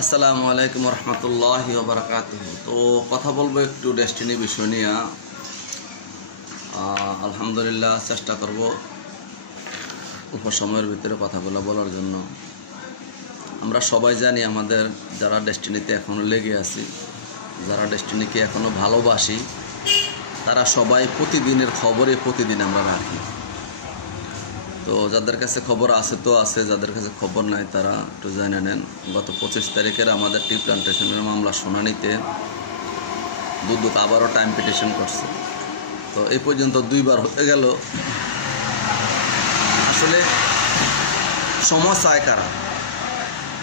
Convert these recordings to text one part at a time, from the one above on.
আসসালামু আলাইকুম রহমতুল্লাহি ওয়া বারাকাতুহু। তো কথা বলবো একটু ডেস্টিনি বিষয় নিয়ে। আলহামদুলিল্লাহ চেষ্টা করব অল্প সময়ের ভিতরে কথাগুলো বলার জন্য। আমরা সবাই জানি আমাদের যারা ডেস্টিনিতে এখনও লেগে আছি, যারা ডেস্টিনিকে এখনও ভালোবাসি, তারা সবাই প্রতিদিনের খবরে প্রতিদিন আমরা রাখি। তো যাদের কাছে খবর আছে তো আছে, যাদের কাছে খবর নাই তারা একটু জেনে নেন। গত 25 তারিখের আমাদের টি প্লান্টেশনের মামলা শুনানিতে দুদক আবারও টাইম পিটিশন করছে। তো এই পর্যন্ত 2বার হয়ে গেল। আসলে সময় চায় কারা?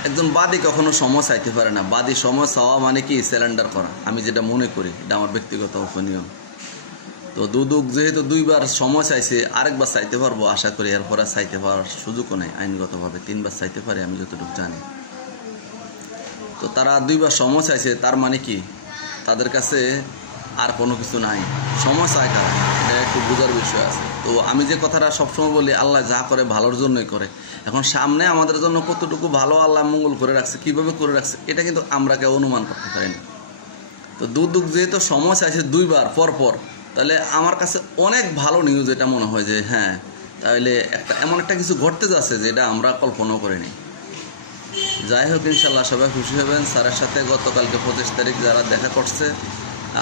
একজন বাদী কখনো সময় চাইতে পারে না। বাদী সময় চাওয়া মানে কি স্যালেন্ডার করা, আমি যেটা মনে করি, এটা আমার ব্যক্তিগত ওপিনিয়ন। তো দুদক যেহেতু 2বার সময় চাইছে, আরেকবার চাইতে পারবো আশা করি। এরপরে চাইতে পারার সুযোগও নেই আইনগতভাবে, 3বার চাইতে পারে আমি যতটুকু জানি। তো তারা 2বার সময় চাইছে, তার মানে কি তাদের কাছে আর কোনো কিছু নাই। সময় চায় কারা, এটা একটু বোঝার বিষয় আছে। তো আমি যে কথাটা সবসময় বলি, আল্লাহ যা করে ভালোর জন্যই করে। এখন সামনে আমাদের জন্য কতটুকু ভালো আল্লাহ মঙ্গল করে রাখছে, কীভাবে করে রাখছে, এটা কিন্তু আমরা কেউ অনুমান করতে পারি না। তো দুদক যেহেতু সময় চাইছে 2বার পর, তাহলে আমার কাছে অনেক ভালো নিউজ এটা মনে হয় যে হ্যাঁ, তাহলে এমন একটা কিছু ঘটতে যাচ্ছে যেটা আমরা কল্পনাও করিনি। যাই হোক, ইনশাল্লাহ সবাই খুশি হবেন। স্যারের সাথে গতকালকে 25 তারিখ যারা দেখা করছে,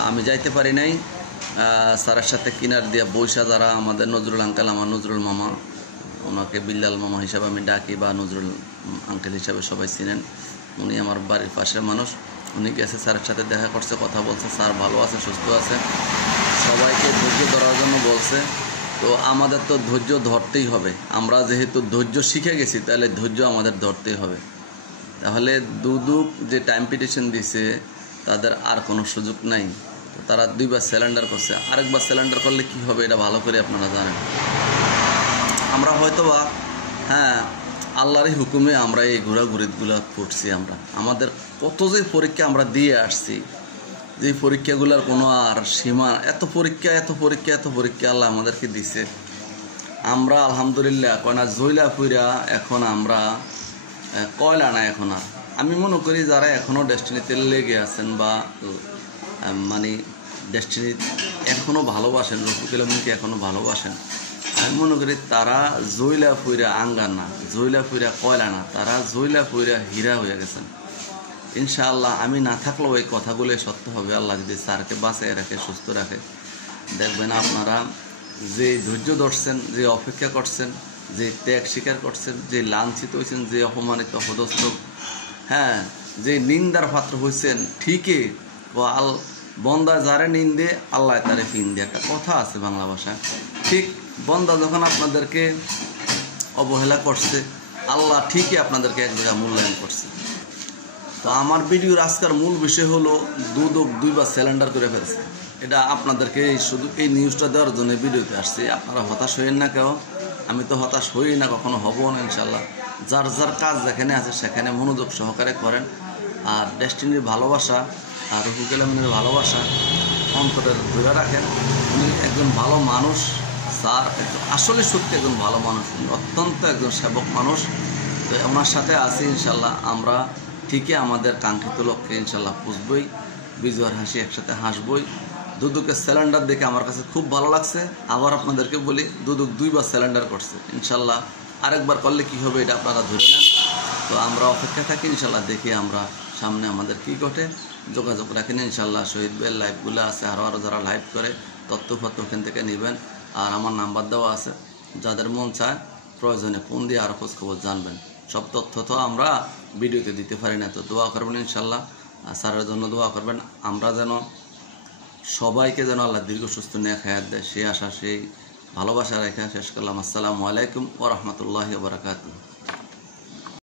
আমি যাইতে পারি নাই। স্যারের সাথে কিনার দিয়া বৈশা যারা আমাদের নজরুল আঙ্কেল, আমার নজরুল মামা, ওনাকে বিল্লাল মামা হিসাবে আমি ডাকি বা নজরুল আঙ্কেল হিসাবে সবাই চিনেন। উনি আমার বাড়ির পাশের মানুষ। উনি গেছে, স্যারের সাথে দেখা করছে, কথা বলছে। স্যার ভালো আছে, সুস্থ আছে, সবাইকে ধৈর্য ধরার জন্য বলছে। তো আমাদের তো ধৈর্য ধরতেই হবে। আমরা যেহেতু ধৈর্য শিখে গেছি, তাহলে ধৈর্য আমাদের ধরতেই হবে। তাহলে দুদক যে টাইম পিটিশন দিছে, তাদের আর কোনো সুযোগ নাই। তো তারা 2বার স্যালেন্ডার করছে। আরেকবার স্যালেন্ডার করলে কি হবে এটা ভালো করে আপনারা জানেন। আমরা হয়তোবা হ্যাঁ, আল্লাহরই হুকুমে আমরা এই ঘোরাঘুরিগুলো করছি। আমাদের কত যে পরীক্ষা আমরা দিয়ে আসছি, যে পরীক্ষাগুলোর কোনো আর সীমা, এত পরীক্ষা আল্লাহ আমাদেরকে দিছে। আমরা আলহামদুলিল্লাহ কয়না জইলা ফুইরা এখন আমরা কয়লা না। এখন আর আমি মনে করি যারা এখনও ডেস্টিনিতে লেগে আছেন বা মানে ডেস্টিনি এখনও ভালোবাসেন, রফিকুল আলমকে এখনও ভালোবাসেন, আমি মনে করি তারা জইলা ফুইরা আঙ্গার না, জইলা ফুইরা কয়লা না, তারা জইলা ফুইরা হীরা হয়ে গেছেন। ইনশাআল্লাহ আমি না থাকলেও এই কথাগুলোই সত্য হবে। আল্লাহ যদি স্যারকে বাঁচিয়ে রাখে, সুস্থ রাখে, দেখবেন আপনারা যে ধৈর্য ধরছেন, যে অপেক্ষা করছেন, যে ত্যাগ স্বীকার করছেন, যে লাঞ্ছিত হয়েছেন, যে অপমানিত হদস্ত, হ্যাঁ, যে নিন্দার পাত্র হয়েছেন, ঠিকই বন্দা যারে নিন্দে আল্লাহ তারে ফিন্দে, একটা কথা আছে বাংলা ভাষায়। ঠিক বন্দা যখন আপনাদেরকে অবহেলা করছে, আল্লাহ ঠিকই আপনাদেরকে এক জায়গায় মূল্যায়ন করছে। তো আমার ভিডিওর আজকের মূল বিষয় হলো দুদক 2বার স্যালেন্ডার করে ফেলছে। এটা আপনাদেরকে শুধু এই নিউজটা দেওয়ার জন্য ভিডিওতে আসছি। আপনারা হতাশ হইেন না কেউ, আমি তো হতাশ হই না, কখনো হব না ইনশাল্লাহ। যার যার কাজ যেখানে আছে সেখানে মনোযোগ সহকারে করেন। আর ডেস্টিনির ভালোবাসা আর রফিকুল আলমের ভালোবাসা অন্তরের ধরে রাখেন। উনি একজন ভালো মানুষ, স্যার আসলে সত্যি একজন ভালো মানুষ, অত্যন্ত একজন সেবক মানুষ। তো ওনার সাথে আছি ইনশাল্লাহ। আমরা ঠিকই আমাদের কাঙ্ক্ষিত লক্ষ্যে ইনশাল্লাহ পুষবই, বিজয়ের হাসি একসাথে হাসবই। দুদকের স্যালেন্ডার দেখে আমার কাছে খুব ভালো লাগছে। আবার আপনাদেরকে বলি, দুদক 2বার স্যালেন্ডার করছে। ইনশাল্লাহ আরেকবার করলে কি হবে এটা আপনারা ধরে নেন। তো আমরা অপেক্ষা থাকি, ইনশাল্লাহ দেখি আমরা সামনে আমাদের কি ঘটে। যোগাযোগ রাখেন ইনশাল্লাহ। শহীদ ভাইয়ের লাইভগুলো আছে, আরও যারা লাইভ করে তথ্যপত্র ওখান থেকে নেবেন। আর আমার নাম্বার দেওয়া আছে, যাদের মন চায় প্রয়োজনে ফোন দিয়ে আরও খোঁজখবর জানবেন। সব তথ্য তো আমরা ভিডিওতে দিতে পারি না। তো দোয়া করবেন ইনশাল্লাহ, স্যারের জন্য দোয়া করবেন। আমরা যেন সবাইকে যেন আল্লাহ দীর্ঘ সুস্থ নিয়ে হায়াত দেয়, সেই আশা, সেই ভালোবাসা রেখে শেষ করলাম। আসসালামু আলাইকুম ওয়া রাহমাতুল্লাহি ওয়া বারাকাতুহু।